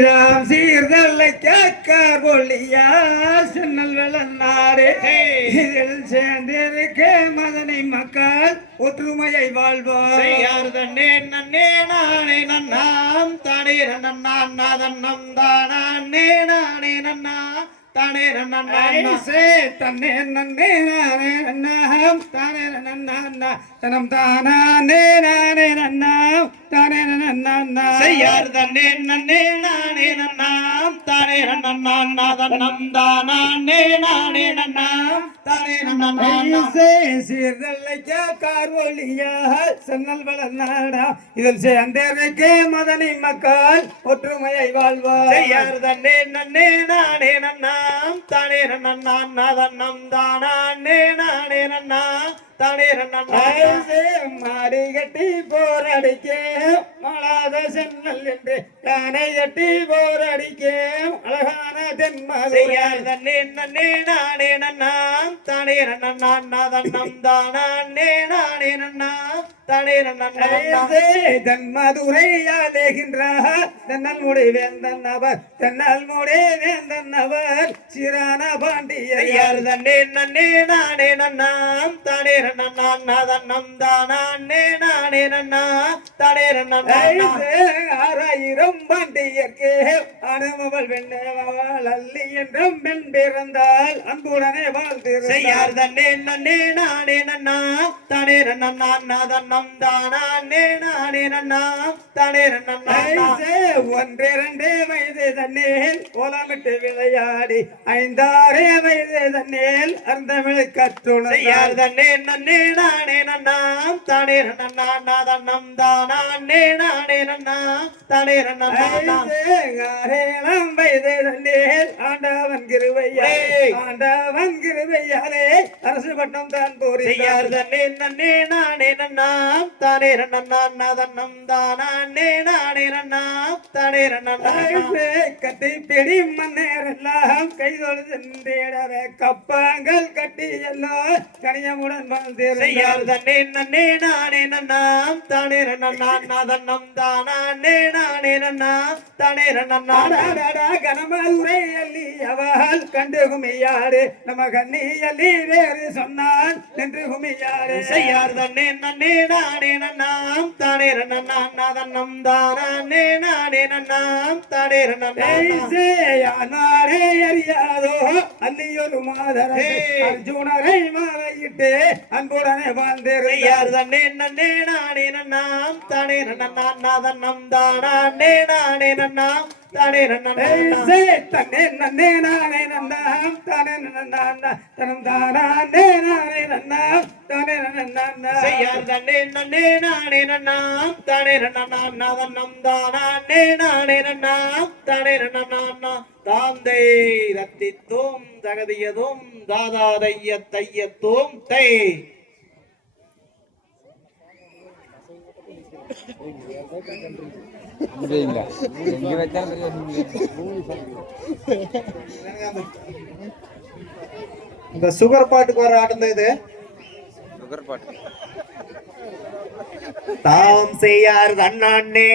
ராம் சீர்தல்லை கேட்கார் ஒளியா சின்னல் வெள்ளநாடு இதில் சேர்ந்திருக்க மதனை மக்கள் ஒற்றுமையை வாழ்வார். செய்யார் தன்னே நன்னே நானே நன்னாம் தானே நன்னான் நாதன்னம் தானே நானே நன்னா தானே நன்னா ஐசே தன்னே நன்னே நானே நன்னாம் தானே நன்னா தனம் தானே நானே நன்னாம் தானே நன்னா செய்யார் தன்னே நன்னே நானே நன்னாம் தானே நன்னான் நாதன்னம் தானே நானே நன்னாம் தானே நன்னா ஐசே சீர்தல்லை கேட்கார் ஒளியா சின்னல் வெள்ளநாடா இதில் சேர்ந்திருக்க மதனை மக்கள் ஒற்றுமையை வாழ்வார். செய்யார் தன்னே நன்னே நானே நன்னாம் தானே நானே நன்னா தானே நன்னா ஐசே மாடி கட்டி போரடிக்க மலாத சென்னல் என்று யானை கட்டி போரடிக்க அழகான தென்மதுரை செய்யார் தன்னே நன்னே நானே நன்னாம். தானே நன்னான் நாதன்னம் தானே நானே நன்னா தானே நன்னா சிறான பாண்டியர் தன்னே நன்னே நானே நன்னாம். தானே ஆறாயிரம் பாண்டியர்க்கு அனுமவள் வெண்ணவள் அல்லி என்றும் பெண் பிறந்தால் அன்புடனே வாழ்த்திரு செய்யார் தன்னே நன்னே நானே நன்னா தானே நன்னா நாதன்னம் தானே நானே நன்னா தானே வயது விளையாடி ஐந்தாறே வயது தண்ணீர் அர்த்தமிழ் கற்றுணர் செய்யார் தன்னே நன்னே நானே நன்னாம் தானே நன்னா தானே நானே நன்னா தானே நன்னா ஐசே ஆறேழாம் வயது தண்ணீர் ஆண்டவன் கிருவையாலே ஏய். ஆண்டவன் கிருவையாலே அரசு பட்டம் தான் போரி செய்யார் தன்னே நன்னே நானே நன்னாம் தானே நன்னா நாதன்னம் தானே நானே நன்னா நன்னா கட்டி பிடி மன்னரெல்லாம் கைதொழு சென்றிடவே கப்பங்கள் கட்டி எல்லாம் கனியமுடன் செய்யார் தன்னே நன்னே நானே நன்னாம் தானே நன்னா நாதன்னம் தானே நானே நன்னா தானே நன்னா ஆடாடாடா கனமதுரையல்லி அவள் கண்டு குமியாடு நம்ம கண்ணியல்லி வேறு சொன்னான் நின்று குமியாடு செய்யார் தன்னே நன்னே நானே நன்னாம் தானே நன்னா நாதன்னம் தானே நானே நன்னாம். நன்னா ஐசே யானாரே அறியாதோ அல்லியொரு மாதரை. அர்ஜுனரை மாலையிட்டு அன்புடனே வாழ்ந்திருந்தார் செய்யார் தன்னே நன்னே நானே நன்னாம் தானே நன்னா நாதன்னம் தானே நானே நன்னாம் தானே நன்னா தன்னே நன்னே நானே நன்னாம் தானே நன்னா தனம் தானே நானே நன்னாம் தானே நன்னா செய்யார் தன்னே நன்னே நானே நன்னாம் தானே நன்னா நாதன்னம் தானே நானே நன்னாம் தானே நன்னா. தாந்தை ரத்தித்தும் தகதியதும் தாதாதைய தையத்தும் தை. இல்ல எங்க வச்சாலும் இந்த சுகர் பாட்டுக்கு வர ஆட்டம் இது. சுகர் பாட்டு. தாம் செய்யார் தன்னானே